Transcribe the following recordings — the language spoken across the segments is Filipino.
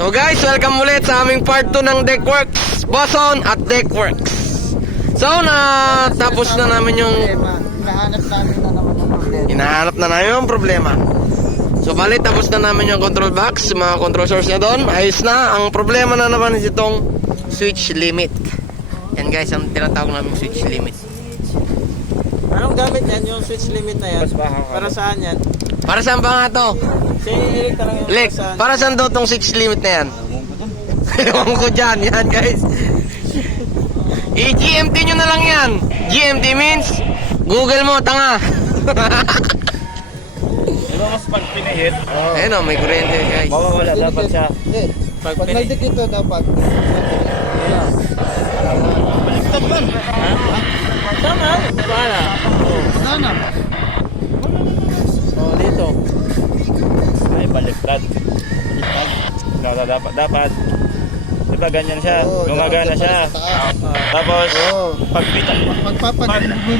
So guys, welcome ulit sa aming part 2 ng Deckworks Boson at Deckworks. So tapos na namin yung hinahanap na namin yung problema. So bali tapos na namin yung control box, mga control source na doon. Ayos na. Ang problema na naman is itong switch limit. Yan guys, ang tinatawag namin switch limit. Anong gamit yan, yung switch limit na yan? Para saan yan? Para saan ba nga to? Si Eric talaga yung Lek, para saan daw tong switch limit na yan? Ewan ko dyan, yan guys. I-GMT nyo na lang yan. GMT means Google mo, tanga. Pero mas pag pinihit, Ayun o, may kuryente guys. mawawala dapat siya. Pag nagdikit ito dapat. Baliktad man. Tama? Paano? Sana. Oh, dito. Ay, baliktad. No, dapat. Diba ganyan siya? Oo, Gumagana dapat siya. sa taas. Tapos, Oo. pag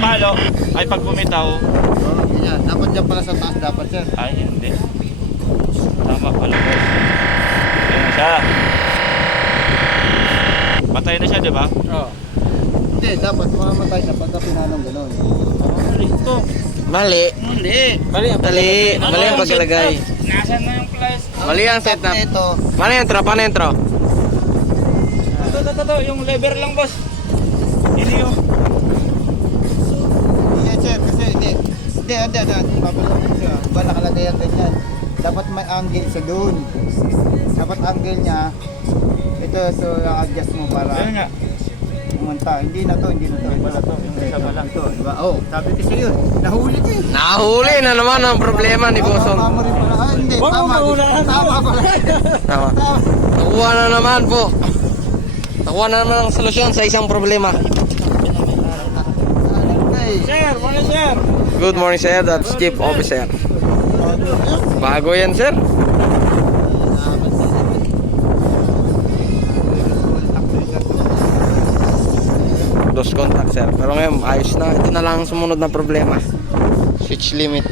palo, ay pag bumitaw, Ganyan. Dapat dyan pala sa taas dapat yan. ay hindi. Tama pala ko. Ganyan siya. Patay na siya, di ba? Oh. Hindi, dapat mamamatay siya pagka pinanong gano'n. Ito. Mali. Hindi. Mali ang Mali ang paglalagay. Nasaan na yung place? Mali ang setup. Ito. Paano entro? Ito. Yung lever lang, boss. Hindi yung... Hindi, sir, kasi hindi. Hindi. Papalapin siya. Diba nakalagay ang ganyan. Dapat may angle sa doon. Dapat angle niya. Ito, so adjust mo para Ayun nga. pumunta. Hindi na to. Wala to. Yung isa pala. Ito, diba? Oh, sabi ko sa'yo. Nahuli ko eh. Nahuli na naman ang problema ni Boson. Tama rin pala. Ah, hindi, Huwag mo tama. mahulaan. Tama pala. Tama. Nakuha na naman po. Nakuha na naman ang solusyon sa isang problema. Sir, ano sir? Good morning sir, that's Chief Officer. Bago yan sir. Lost contact sir. Pero ngayon ayos na. Ito na lang ang sumunod na problema. Switch limit.